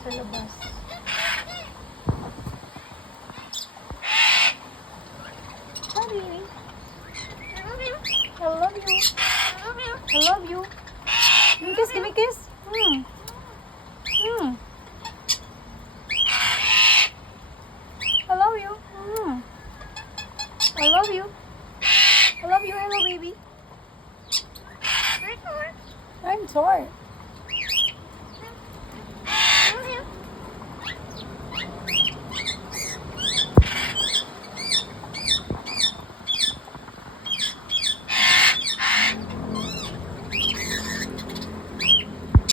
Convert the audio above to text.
sa labas. Sorry. I love you. I love you. Give me kiss, give me kiss.